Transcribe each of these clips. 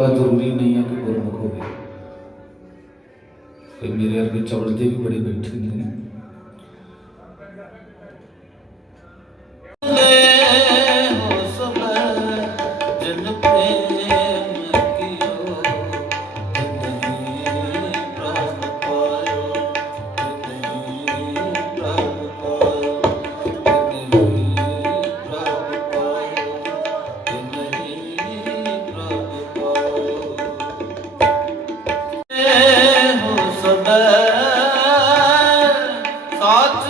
ਤਾਂ ਜ਼ਰੂਰੀ ਨਹੀਂ ਹੈ ਕਿ ਗੁਰਮੁਖ ਹੋਵੇ ਤੇ ਮੇਰੇ ਵਰਗੇ ਚਵਲਦੇ ਵੀ ਬੜੇ ਬੈਠੇ God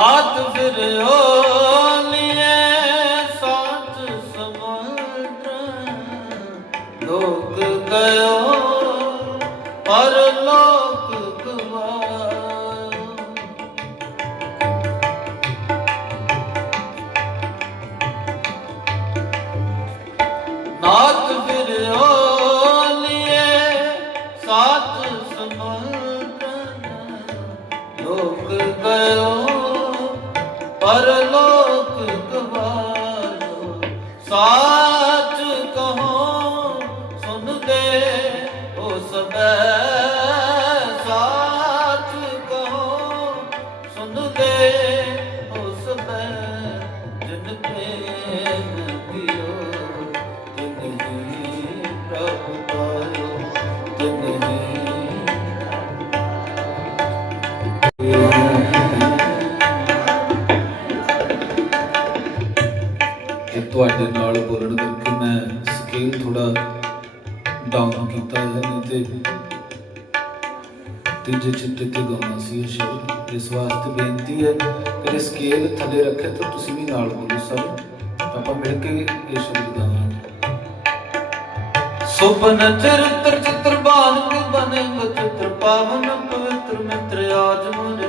ਨਾਥ ਫਿਰ ਲੀਏ ਨਾਲ ਬੋਲਣ ਕਰਕੇ ਮੈਂ ਸਕੇਲ ਥੋੜਾ ਡਾਊਨ ਕੀਤਾ ਹੈ, ਨਹੀਂ ਤੇ ਤੀਜੇ ਚਿੱਟੇ ਤੇ ਗਾਉਣਾ ਸੀ ਇਹ ਸ਼ਬਦ ਇਸ ਵਾਸਤੇ ਬੇਨਤੀ ਹੈ ਕਿ ਸਕੇਲ ਥੱਲੇ ਰੱਖੇ ਤਾਂ ਤੁਸੀਂ ਵੀ ਨਾਲ ਬੋਲੋ ਸਭ ਆਪਾਂ ਮਿਲ ਕੇ ਇਹ ਸ਼ਬਦ ਗਾਵਾਂਗੇ ਸੁਪਨ ਚਰਿਤਰ ਚਿਤਰ ਬਾਨ ਕੇ ਬਨੇ ਬਚਿਤਰ, ਪਾਵਨ ਪਵਿੱਤਰ ਮਿੱਤਰ ਆਜ ਮੁਰੇ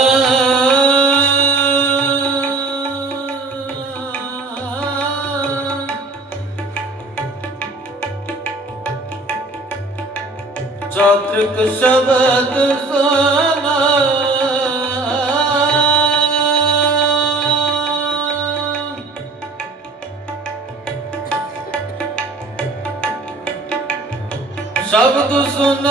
ਚਾਤ੍ਰਿਕ ਸ਼ਬਦ ਸੁਨਾ। ਸ਼ਬਦ ਸੁਣ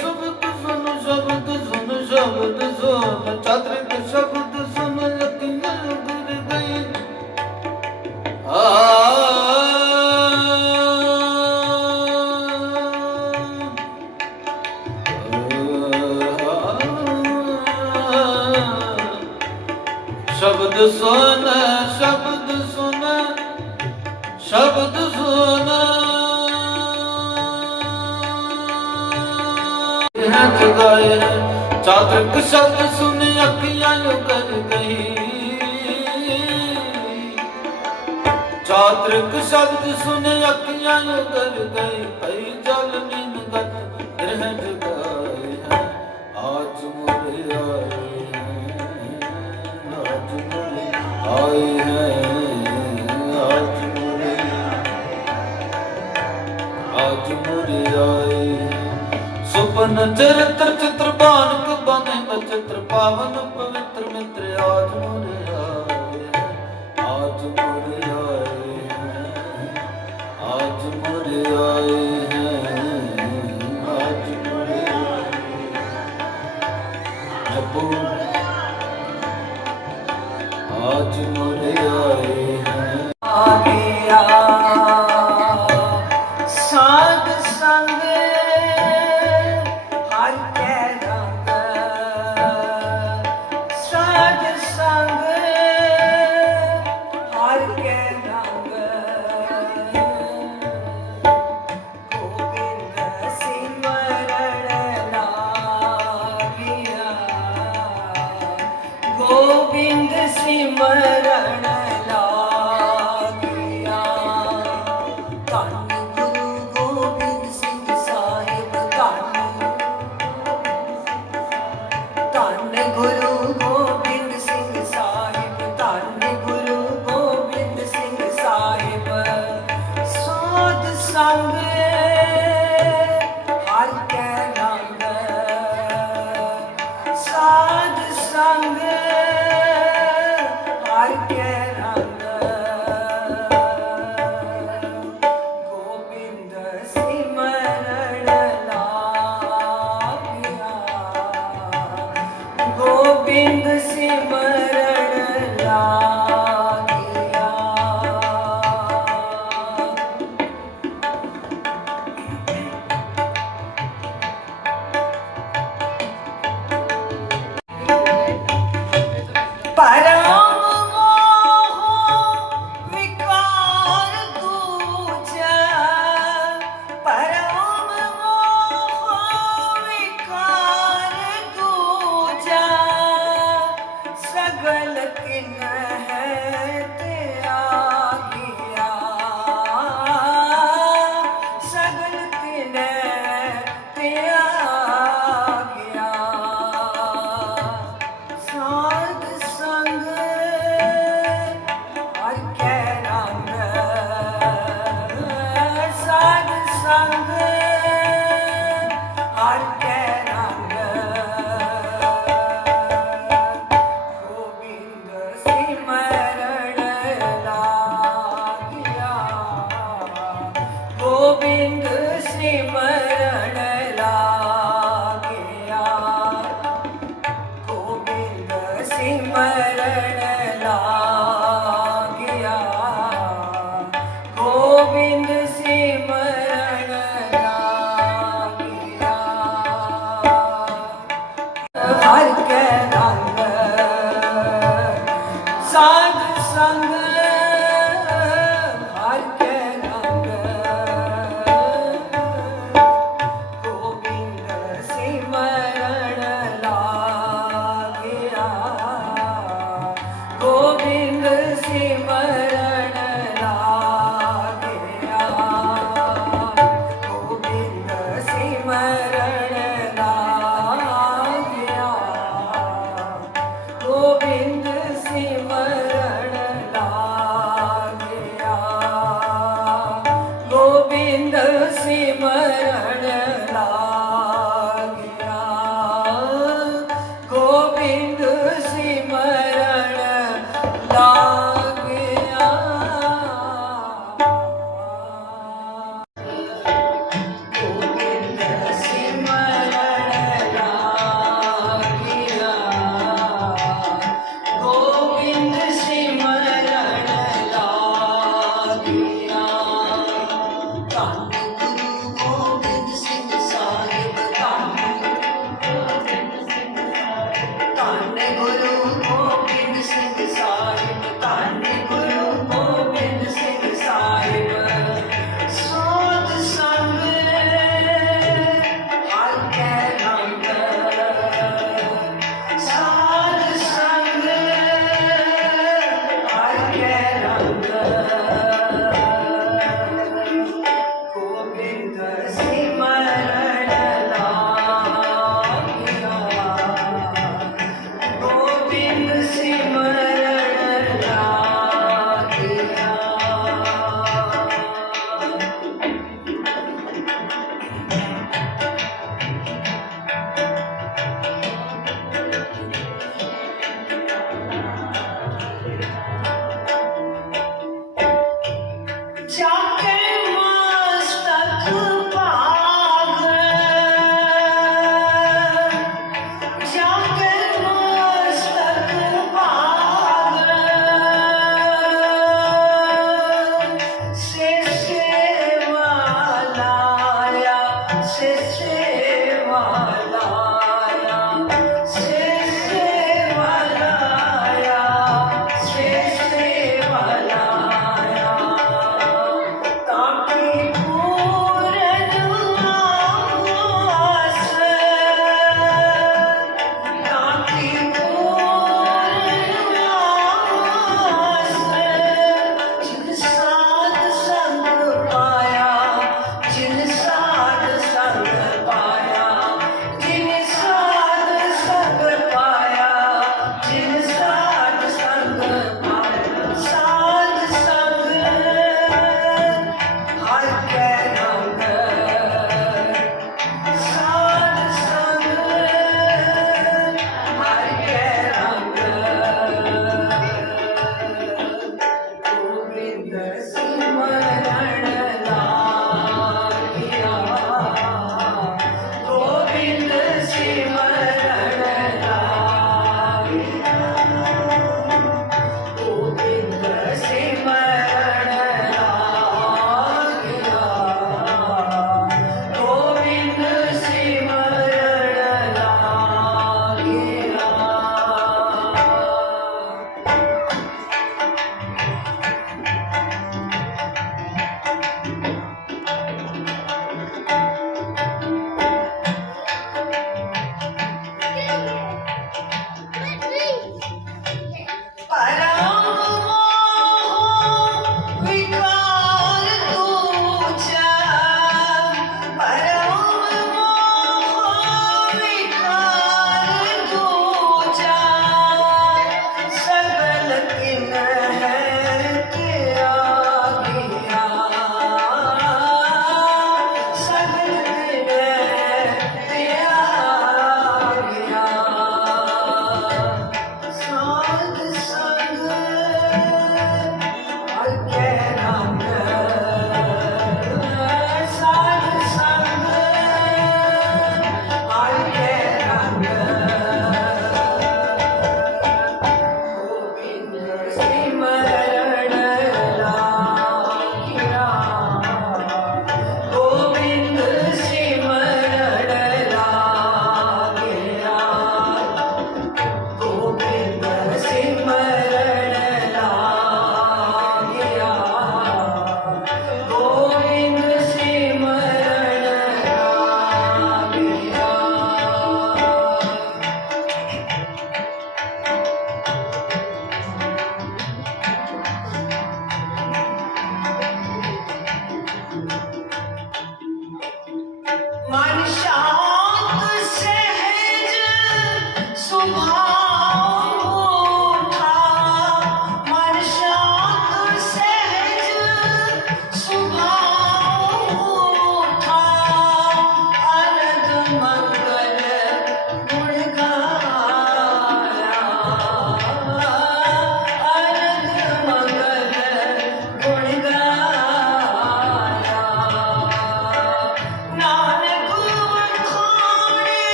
ਸ਼ਬਦ ਸੁਣ ਸ਼ਬਦ ਸੁਣ ਸ਼ਬਦ ਸੁਨ ਚਾਤ੍ਰਿਕ ਸ਼ਬਦ ਸ਼ਬਦ ਸੁਨ ਸ਼ਬਦ ਸੁਨ ਸ਼ਬਦ ਸੁਨ। ਹੈ ਜਗਾਏ ਚਾਤਰਕ ਸ਼ਬਦ ਸੁਨ ਅੱਖਾਂ ਲੁਕਰ ਗਈ। ਚਾਤਰਕ ਸ਼ਬਦ ਸੁਨ ਅੱਖਾਂ ਲੁਕਰ ਗਈ। ਸੁਪਨ ਚਰਿਤਰ ਚਿਤਰ ਬਾਨਕ ਬਨੇ ਨਚਿਤਰ ਪਾਵਨ ਪਵਿੱਤਰ ਮਿੱਤਰ ਆਜ ਮੋਰੇ ਆਜ ਮੋਰੇ ਆਜ ਮੋਰੇ Maria.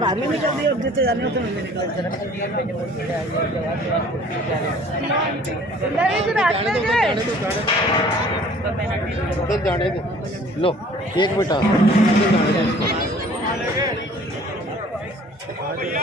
ਘਰ ਵੀ ਨਹੀਂ ਜਾਂਦੇ ਉੱਥੇ ਤੇ ਜਾਂਦੇ ਉੱਥੇ ਮੇਰੇ ਗੱਲ ਜਰਾ ਨਹੀਂ ਰਾਤ ਨੂੰ। ਉਧਰ ਜਾਣੇ ਦੇ। ਲੋ ਇੱਕ ਬੇਟਾ ਉਧਰ ਜਾਣੇ ਦੇ। इसको भैया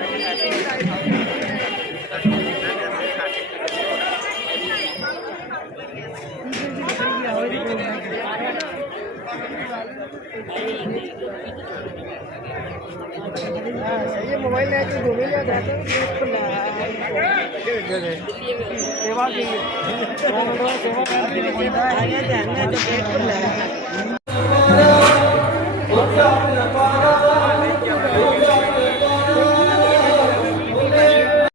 ਲੈ ਕੇ ਦੋਵੇਂ ਲਿਆ ਗਾ ਤਾਂ ਸੇਵਾ ਕੀ ਸੇਵਾ ਕਰਦੀ ਹੈ ਜਾਨਣਾ ਜੋ ਬੇਟ ਲੈ